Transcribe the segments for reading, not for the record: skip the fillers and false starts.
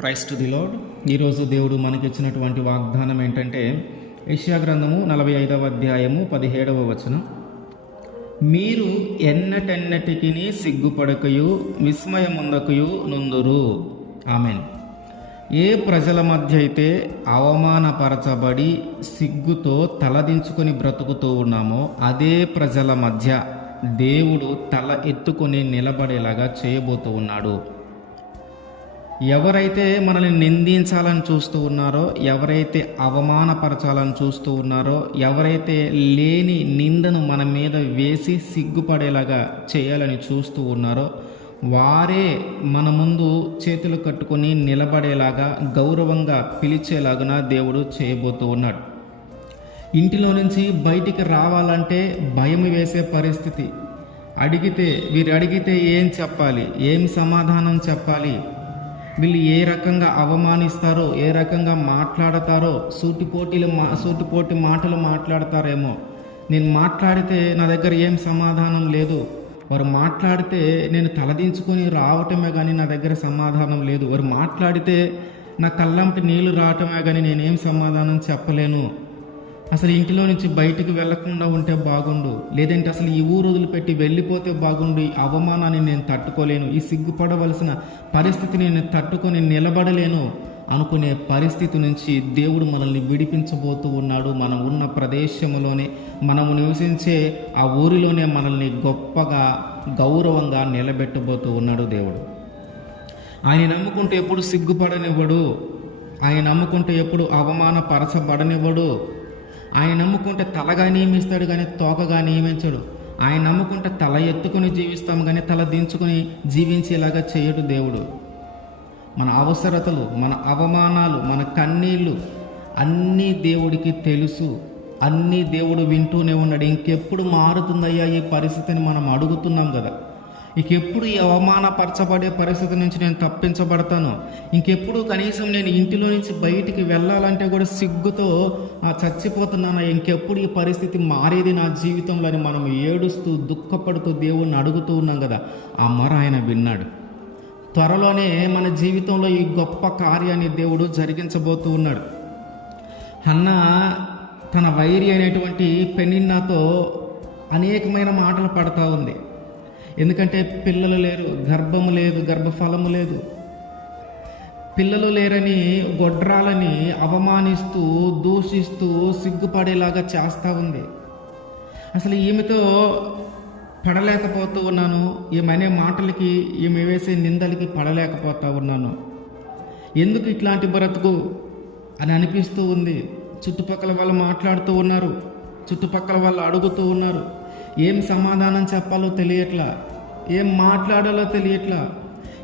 Praise to the lord. ఈరోజు దేవుడు మనకిచ్చినటువంటి వాగ్దానం ఏంటంటే యెషయా గ్రంథము 45వ అధ్యాయము 17వ వచనం. మీరు ఎన్నటెన్నటికి సిగ్గుపడకయు విస్మయముందకయు నుందురు. ఆమెన్. ఏ ప్రజల మధ్య అయితే అవమానపరచబడి సిగ్గుతో తలదించుకొని బ్రతుకుతూ ఉన్నామో అదే ప్రజల మధ్య దేవుడు తల ఎత్తుకొని నిలబడేలాగా చేయబోతూ ఉన్నాడు. ఎవరైతే మనల్ని నిందించాలని చూస్తూ ఉన్నారో, ఎవరైతే అవమానపరచాలని చూస్తూ ఉన్నారో, ఎవరైతే లేని నిందను మన మీద వేసి సిగ్గుపడేలాగా చేయాలని చూస్తూ ఉన్నారో వారే మన ముందు చేతులు కట్టుకొని నిలబడేలాగా గౌరవంగా పిలిచేలాగున దేవుడు చేయబోతూ ఉన్నాడు. ఇంటిలో నుంచి బయటికి రావాలంటే భయం వేసే పరిస్థితి. వీరు అడిగితే ఏం చెప్పాలి, ఏం సమాధానం చెప్పాలి, వీళ్ళు ఏ రకంగా అవమానిస్తారో, ఏ రకంగా మాట్లాడతారో, సూటిపోటి మాటలు మాట్లాడతారేమో. నేను మాట్లాడితే నా దగ్గర ఏం సమాధానం లేదు, వారు మాట్లాడితే నేను తలదించుకొని రావటమే కానీ నా దగ్గర సమాధానం లేదు, వారు మాట్లాడితే నా కళ్ళంటి నీళ్లు రావటమే కానీ నేనేం సమాధానం చెప్పలేను. అసలు ఇంటిలో నుంచి బయటికి వెళ్లకుండా ఉంటే బాగుండు, లేదంటే అసలు ఈ ఊరు వదిలిపెట్టి వెళ్ళిపోతే బాగుండు, ఈ అవమానాన్ని నేను తట్టుకోలేను, ఈ సిగ్గుపడవలసిన పరిస్థితిని నేను తట్టుకొని నిలబడలేను అనుకునే పరిస్థితి నుంచి దేవుడు మనల్ని విడిపించబోతూ ఉన్నాడు. మనం ఉన్న ప్రదేశంలోనే, మనము నివసించే ఆ ఊరిలోనే మనల్ని గొప్పగా గౌరవంగా నిలబెట్టబోతూ ఉన్నాడు దేవుడు. ఆయన నమ్ముకుంటే ఎప్పుడు సిగ్గుపడనివ్వడు, ఆయన నమ్ముకుంటే ఎప్పుడు అవమానపరచబడనివ్వడు. ఆయన నమ్ముకుంటే తలగా నియమిస్తాడు కానీ తోకగా నియమించడు. ఆయన నమ్ముకుంటే తల ఎత్తుకుని జీవిస్తాము కానీ తల దించుకొని జీవించేలాగా చేయడు దేవుడు. మన అవసరతలు, మన అవమానాలు, మన కన్నీళ్ళు అన్నీ దేవుడికి తెలుసు, అన్నీ దేవుడు వింటూనే ఉన్నాడు. ఇంకెప్పుడు మారుతుందయ్యా ఈ పరిస్థితిని మనం అడుగుతున్నాం కదా. ఇంకెప్పుడు ఈ అవమానపరచబడే పరిస్థితి నుంచి నేను తప్పించబడతాను, ఇంకెప్పుడు కనీసం నేను ఇంటిలో నుంచి బయటికి వెళ్ళాలంటే కూడా సిగ్గుతో చచ్చిపోతున్నాను, ఇంకెప్పుడు ఈ పరిస్థితి మారేది నా జీవితంలో అని మనం ఏడుస్తూ దుఃఖపడుతూ దేవుణ్ణి అడుగుతూ ఉన్నాం కదా. ఆ మొర ఆయన విన్నాడు. త్వరలోనే మన జీవితంలో ఈ గొప్ప కార్యాన్ని దేవుడు జరిగించబోతూ ఉన్నాడు. హన్నా తన వైరి అనేటువంటి పెనిన్నాతో అనేకమైన మాటలు పడతా ఉంది. ఎందుకంటే పిల్లలు లేరు, గర్భము లేదు, గర్భఫలము లేదు. పిల్లలు లేరని గొడ్రాలని అవమానిస్తూ దూషిస్తూ సిగ్గుపడేలాగా చేస్తూ ఉంది. అసలు ఈమెతో పడలేకపోతూ ఉన్నాను, ఈమె మాటలకి, ఈమె వేసే నిందలకి పడలేకపోతూ ఉన్నాను. ఎందుకు ఇట్లాంటి బ్రతుకు అని అనిపిస్తూ ఉంది. చుట్టుపక్కల వాళ్ళు మాట్లాడుతూ ఉన్నారు, చుట్టుపక్కల వాళ్ళు అడుగుతూ ఉన్నారు. ఏం సమాధానం చెప్పాలో తెలియట్లా, ఏం మాట్లాడాలో తెలియట్లా.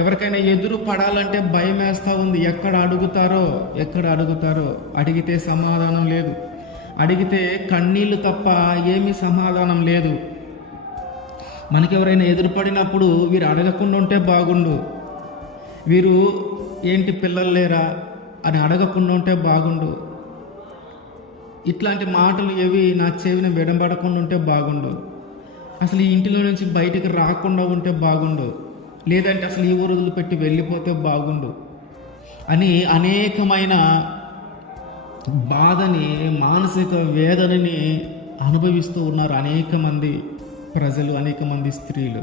ఎవరికైనా ఎదురు పడాలంటే భయం వేస్తూ ఉంది. ఎక్కడ అడుగుతారో, అడిగితే సమాధానం లేదు, అడిగితే కన్నీళ్ళు తప్ప ఏమీ సమాధానం లేదు. మనకెవరైనా ఎదురుపడినప్పుడు వీరు అడగకుండా ఉంటే బాగుండు, వీరు ఏంటి పిల్లలు లేరా అని అడగకుండా ఉంటే బాగుండు, ఇట్లాంటి మాటలు ఏవి నా చెవిని వినబడకుండా ఉంటే బాగుండు, అసలు ఈ ఇంటిలో నుంచి బయటికి రాకుండా ఉంటే బాగుండు, లేదంటే అసలు ఈ ఊరు వదిలిపెట్టి వెళ్ళిపోతే బాగుండు అని అనేకమైన బాధని, మానసిక వేదనని అనుభవిస్తూ ఉన్నారు అనేక మంది ప్రజలు, అనేక మంది స్త్రీలు.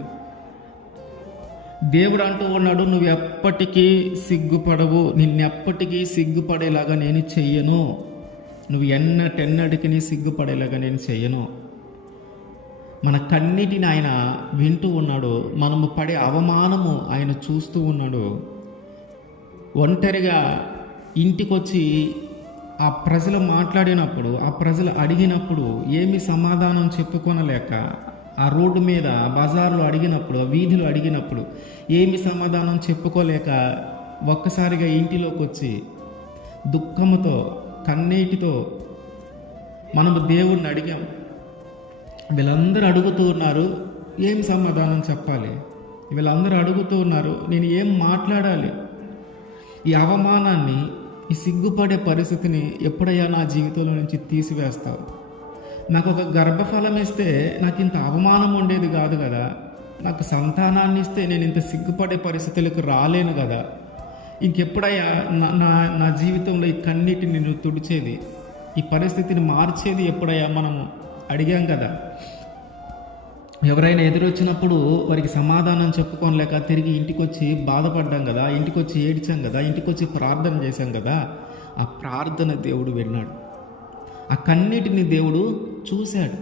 దేవుడు అంటూ ఉన్నాడు, నువ్వు ఎప్పటికీ సిగ్గుపడవు, నిన్నెప్పటికీ సిగ్గుపడేలాగా నేను చెయ్యను, నువ్వు ఎన్నటెన్నటికి సిగ్గుపడేలాగా నేను చెయ్యను. మన కన్నిటిని ఆయన వింటూ ఉన్నాడు, మనము పడే అవమానము ఆయన చూస్తూ ఉన్నాడు. ఒంటరిగా ఇంటికొచ్చి ఆ ప్రజలు మాట్లాడినప్పుడు, ఆ ప్రజలు అడిగినప్పుడు ఏమి సమాధానం చెప్పుకొనలేక, ఆ రోడ్డు మీద బజార్లో అడిగినప్పుడు, ఆ వీధిలో అడిగినప్పుడు ఏమి సమాధానం చెప్పుకోలేక ఒక్కసారిగా ఇంటిలోకి వచ్చి దుఃఖముతో కన్నీటితో మనము దేవుణ్ణి అడిగాం. వీళ్ళందరూ అడుగుతూ ఉన్నారు, ఏం సమాధానం చెప్పాలి, వీళ్ళందరూ అడుగుతూ ఉన్నారు, నేను ఏం మాట్లాడాలి, ఈ అవమానాన్ని, ఈ సిగ్గుపడే పరిస్థితిని ఎప్పుడయ్యా నా జీవితంలో నుంచి తీసివేస్తావు, నాకు ఒక గర్భఫలం ఇస్తే నాకు ఇంత అవమానం ఉండేది కాదు కదా, నాకు సంతానాన్ని ఇస్తే నేను ఇంత సిగ్గుపడే పరిస్థితులకు రాలేను కదా, ఇంకెప్పుడయ్యా నా నా నా జీవితంలో ఈ కన్నీటిని నువ్వు తుడిచేది, ఈ పరిస్థితిని మార్చేది ఎప్పుడయ్యా మనము అడిగాం కదా. ఎవరైనా ఎదురొచ్చినప్పుడు వారికి సమాధానం చెప్పుకోలేక తిరిగి ఇంటికి వచ్చి బాధపడ్డాం కదా, ఇంటికి వచ్చి ఏడ్చాం కదా, ఇంటికి వచ్చి ప్రార్థన చేశాం కదా. ఆ ప్రార్థన దేవుడు విన్నాడు, ఆ కన్నీటిని దేవుడు చూశాడు.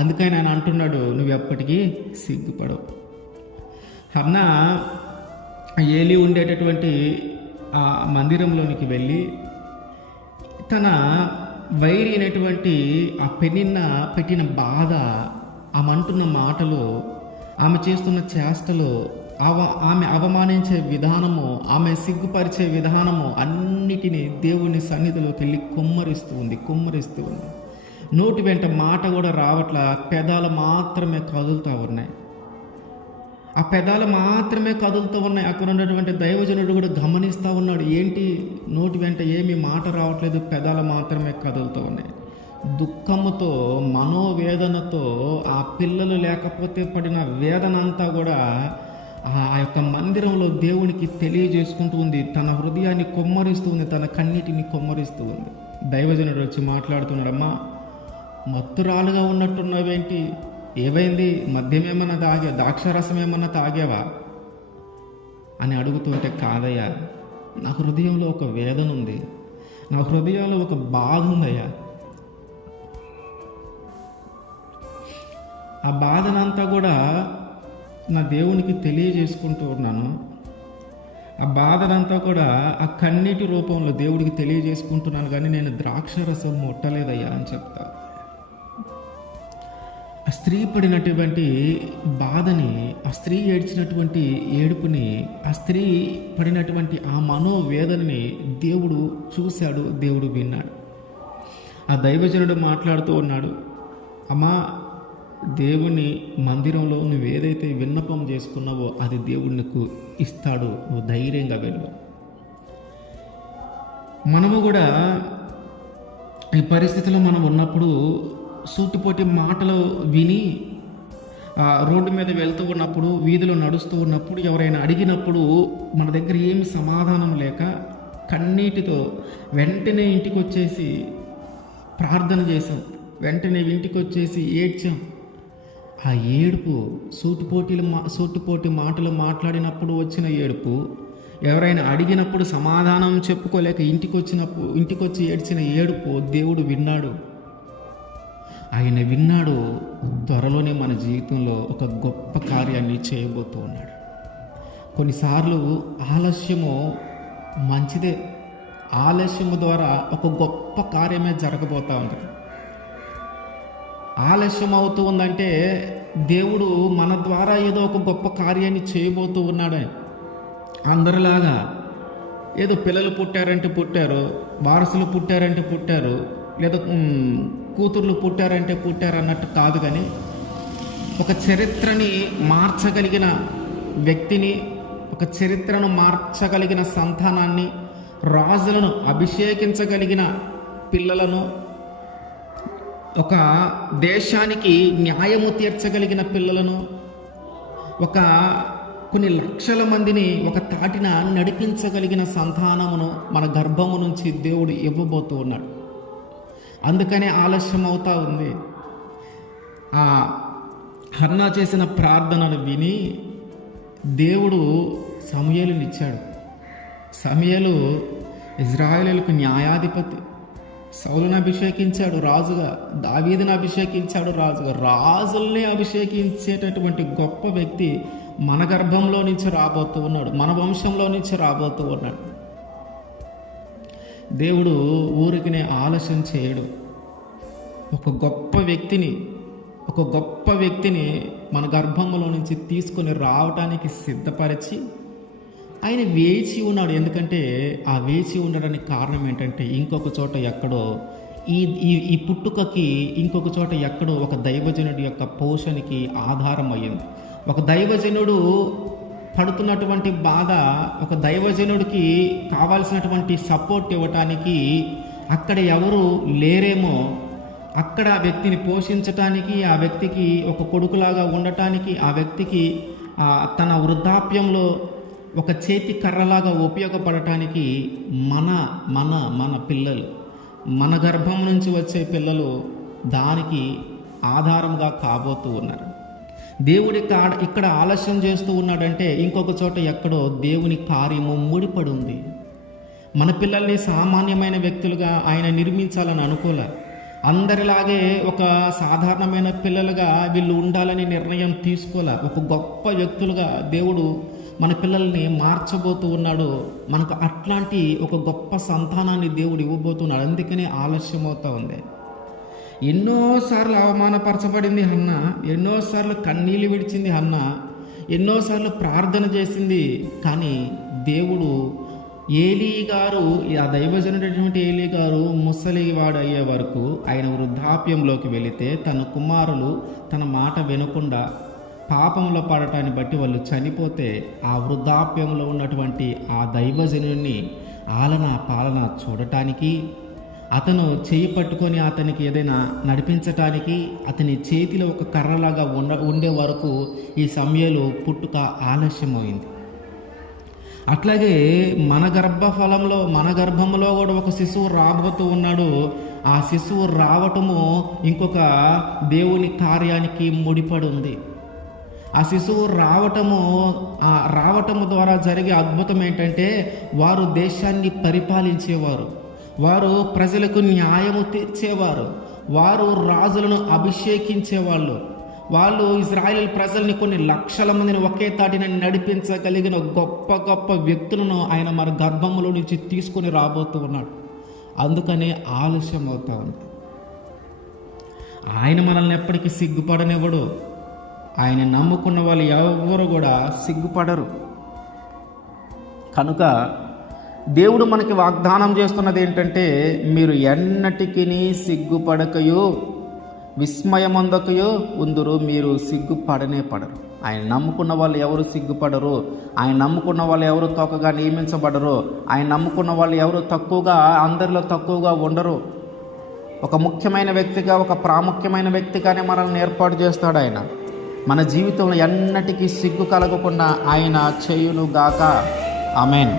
అందుకని ఆయన అంటున్నాడు, నువ్వు ఎప్పటికీ సిగ్గుపడవు. హన్నా ఏలి ఉండేటటువంటి ఆ మందిరంలోనికి వెళ్ళి తన వైరి అయినటువంటి ఆ పెనిన్న పెట్టిన బాధ, ఆమె అంటున్న మాటలు, ఆమె చేస్తున్న చేష్టలు, ఆమె అవమానించే విధానము, ఆమె సిగ్గుపరిచే విధానము అన్నిటినీ దేవుని సన్నిధిలోకి వెళ్ళి కుమ్మరిస్తూ ఉంది. నోటి వెంట మాట కూడా రావట్లా, పెదాలు మాత్రమే కదులుతూ ఉన్నాయి. ఆ పెదాలు మాత్రమే కదులుతూ ఉన్నాయి. అక్కడ ఉన్నటువంటి దైవజనుడు కూడా గమనిస్తూ ఉన్నాడు, ఏంటి నోటి వెంట ఏమీ మాట రావట్లేదు, పెదాలు మాత్రమే కదులుతూ ఉన్నాయి. దుఃఖముతో, మనోవేదనతో, ఆ పిల్లలు లేకపోతే పడిన వేదన అంతా కూడా ఆ యొక్క మందిరంలో దేవునికి తెలియజేసుకుంటూ ఉంది. తన హృదయాన్ని కొమ్మరిస్తూ ఉంది, తన కన్నీటిని కొమ్మరిస్తూ ఉంది. దైవజనుడు వచ్చి మాట్లాడుతున్నాడమ్మా, మత్తురాలుగా ఉన్నట్టున్నావేంటి, ఏమైంది, మద్యం ఏమన్నా ద్రాక్షారసం ఏమన్నా తాగావా అని అడుగుతుంటే, కాదయ్యా, నా హృదయంలో ఒక వేదన ఉంది, నా హృదయంలో ఒక బాధ ఉందయ్యా. ఆ బాధనంతా కూడా నా దేవునికి తెలియజేసుకుంటూ ఉన్నాను. ఆ బాధనంతా కూడా ఆ కన్నీటి రూపంలో దేవుడికి తెలియజేసుకుంటున్నాను, కానీ నేను ద్రాక్షరసం ముట్టలేదయ్యా అని చెప్తా. ఆ స్త్రీ పడినటువంటి బాధని, ఆ స్త్రీ ఏడ్చినటువంటి ఏడుపుని, ఆ స్త్రీ పడినటువంటి ఆ మనోవేదనని దేవుడు చూశాడు, దేవుడు విన్నాడు. ఆ దైవజనుడు మాట్లాడుతూ ఉన్నాడు, అమ్మా, దేవుని మందిరంలో నువ్వు ఏదైతే విన్నపం చేసుకున్నావో అది దేవుడు నీకు ఇస్తాడు, నువ్వు ధైర్యంగా వెళ్ళు. మనము కూడా ఈ పరిస్థితిలో మనం ఉన్నప్పుడు సూటిపోటి మాటలు విని రోడ్డు మీద వెళ్తూ ఉన్నప్పుడు, వీధిలో నడుస్తూ ఉన్నప్పుడు, ఎవరైనా అడిగినప్పుడు మన దగ్గర ఏమి సమాధానం లేక కన్నీటితో వెంటనే ఇంటికి వచ్చేసి ప్రార్థన చేసాం, వెంటనే ఇంటికి వచ్చేసి ఏడ్చాం. ఆ ఏడుపు సూటిపోటి మాటలు మాట్లాడినప్పుడు వచ్చిన ఏడుపు, ఎవరైనా అడిగినప్పుడు సమాధానం చెప్పుకోలేక ఇంటికి వచ్చి ఏడ్చిన ఏడుపు దేవుడు విన్నాడు. ఆయన విన్నాడు. త్వరలోనే మన జీవితంలో ఒక గొప్ప కార్యాన్ని చేయబోతూ ఉన్నాడు. కొన్నిసార్లు ఆలస్యము మంచిదే, ఆలస్యము ద్వారా ఒక గొప్ప కార్యమే జరగబోతూ ఉంటుంది. ఆలస్యం అవుతూ ఉందంటే దేవుడు మన ద్వారా ఏదో ఒక గొప్ప కార్యాన్ని చేయబోతూ ఉన్నాడని. అందరిలాగా ఏదో పిల్లలు పుట్టారంటే పుట్టారు, వారసులు పుట్టారంటే పుట్టారు, లేదా కూతుర్లు పుట్టారంటే పుట్టారు అన్నట్టు కాదు, కానీ ఒక చరిత్రని మార్చగలిగిన వ్యక్తిని, ఒక చరిత్రను మార్చగలిగిన సంతానాన్ని, రాజులను అభిషేకించగలిగిన పిల్లలను, ఒక దేశానికి న్యాయము తీర్చగలిగిన పిల్లలను, కొన్ని లక్షల మందిని ఒక తాటిన నడిపించగలిగిన సంతానమును మన గర్భము నుంచి దేవుడు ఇవ్వబోతూ ఉన్నాడు. అందుకనే ఆలస్యం అవుతా ఉంది. ఆ హన్నా చేసిన ప్రార్థనను విని దేవుడు సమూయేలుని ఇచ్చాడు. సమూయేలు ఇజ్రాయేలుకు న్యాయాధిపతి. సౌలుని అభిషేకించాడు రాజుగా, దావీదుని అభిషేకించాడు రాజుగా. రాజుల్ని అభిషేకించేటటువంటి గొప్ప వ్యక్తి మన గర్భంలో నుంచి రాబోతూ ఉన్నాడు, మన వంశంలో నుంచి రాబోతూ ఉన్నాడు. దేవుడు ఊరికినే ఆలస్యం చేయడు. ఒక గొప్ప వ్యక్తిని మన గర్భంలో నుంచి తీసుకొని రావటానికి సిద్ధపరిచి ఆయన వేచి ఉన్నాడు. ఎందుకంటే ఆ వేచి ఉండడానికి కారణం ఏంటంటే, ఇంకొక చోట ఎక్కడో ఈ పుట్టుకకి ఇంకొక చోట ఎక్కడో ఒక దైవజనుడి యొక్క పోషణకి ఆధారం అయ్యింది. ఒక దైవజనుడు పడుతున్నటువంటి బాధ, ఒక దైవజనుడికి కావాల్సినటువంటి సపోర్ట్ ఇవ్వటానికి అక్కడ ఎవరు లేరేమో, అక్కడ ఆ వ్యక్తిని పోషించటానికి, ఆ వ్యక్తికి ఒక కొడుకులాగా ఉండటానికి, ఆ వ్యక్తికి తన వృద్ధాప్యంలో ఒక చేతి కర్రలాగా ఉపయోగపడటానికి మన మన మన పిల్లలు, మన గర్భం నుంచి వచ్చే పిల్లలు దానికి ఆధారంగా కాబోతూ ఉన్నారు. దేవుడి ఇక్కడ ఆలస్యం చేస్తూ ఉన్నాడంటే ఇంకొక చోట ఎక్కడో దేవుని కార్యము ముడిపడి ఉంది. మన పిల్లల్ని సామాన్యమైన వ్యక్తులుగా ఆయన నిర్మించాలని అనుకోలే. అందరిలాగే ఒక సాధారణమైన పిల్లలుగా వీళ్ళు ఉండాలని నిర్ణయం తీసుకోలే. ఒక గొప్ప వ్యక్తులుగా దేవుడు మన పిల్లల్ని మార్చబోతూ ఉన్నాడు. మనకు అట్లాంటి ఒక గొప్ప సంతానాన్ని దేవుడు ఇవ్వబోతున్నాడు. అందుకనే ఆలస్యం అవుతూ ఉంది. ఎన్నోసార్లు అవమానపరచబడింది హన్న, ఎన్నోసార్లు కన్నీళ్ళు విడిచింది హన్న, ఎన్నోసార్లు ప్రార్థన చేసింది. కానీ దేవుడు ఏలీ గారు, ఆ దైవజనుడైనటువంటి ఏలీ గారు ముసలివాడు అయ్యే వరకు ఆయన వృద్ధాప్యంలోకి వెళితే తన కుమారులు తన మాట వినకుండా పాపంలో పడటాన్ని బట్టి వాళ్ళు చనిపోతే ఆ వృద్ధాప్యంలో ఉన్నటువంటి ఆ దైవజనుడిని ఆలన పాలన చూడటానికి, అతను చేయి పట్టుకొని అతనికి ఏదైనా నడిపించటానికి అతని చేతిలో ఒక కర్రలాగా ఉండే వరకు ఈ సమయంలో పుట్టుక ఆలస్యమైంది. అట్లాగే మన గర్భఫలంలో, మన గర్భంలో కూడా ఒక శిశువు రాబోతూ ఉన్నాడు. ఆ శిశువు రావటము ఇంకొక దేవుని కార్యానికి ముడిపడి ఉంది. ఆ శిశువు రావటము ద్వారా జరిగే అద్భుతం ఏంటంటే వారు దేశాన్ని పరిపాలించేవారు, వారు ప్రజలకు న్యాయము తీర్చేవారు, వారు రాజులను అభిషేకించేవాళ్ళు, వాళ్ళు ఇజ్రాయేల్ ప్రజల్ని కొన్ని లక్షల మందిని ఒకే తాటిని నడిపించగలిగిన గొప్ప గొప్ప వ్యక్తులను ఆయన మన గర్భంలో నుంచి తీసుకొని రాబోతూ ఉన్నాడు. అందుకనే ఆలస్యం అవుతా ఉంది. ఆయన మనల్ని ఎప్పటికీ సిగ్గుపడనివ్వడు. ఆయన నమ్ముకున్న వాళ్ళు ఎవరు కూడా సిగ్గుపడరు. కనుక దేవుడు మనకి వాగ్దానం చేస్తున్నది ఏంటంటే, మీరు ఎన్నటికీ సిగ్గుపడకయో విస్మయమందకయో ఉందురు, మీరు సిగ్గుపడనే పడరు. ఆయన నమ్ముకున్న వాళ్ళు ఎవరు సిగ్గుపడరు. ఆయన నమ్ముకున్న వాళ్ళు ఎవరు తక్కువగా నియమించబడరు. ఆయన నమ్ముకున్న వాళ్ళు ఎవరు తక్కువగా, అందరిలో తక్కువగా ఉండరు. ఒక ముఖ్యమైన వ్యక్తిగా, ఒక ప్రాముఖ్యమైన వ్యక్తిగానే మనల్ని ఏర్పాటు చేస్తాడు ఆయన. మన జీవితంలో ఎన్నటికీ సిగ్గు కలగకుండా ఆయన చేయునుగాక. ఆమేన్.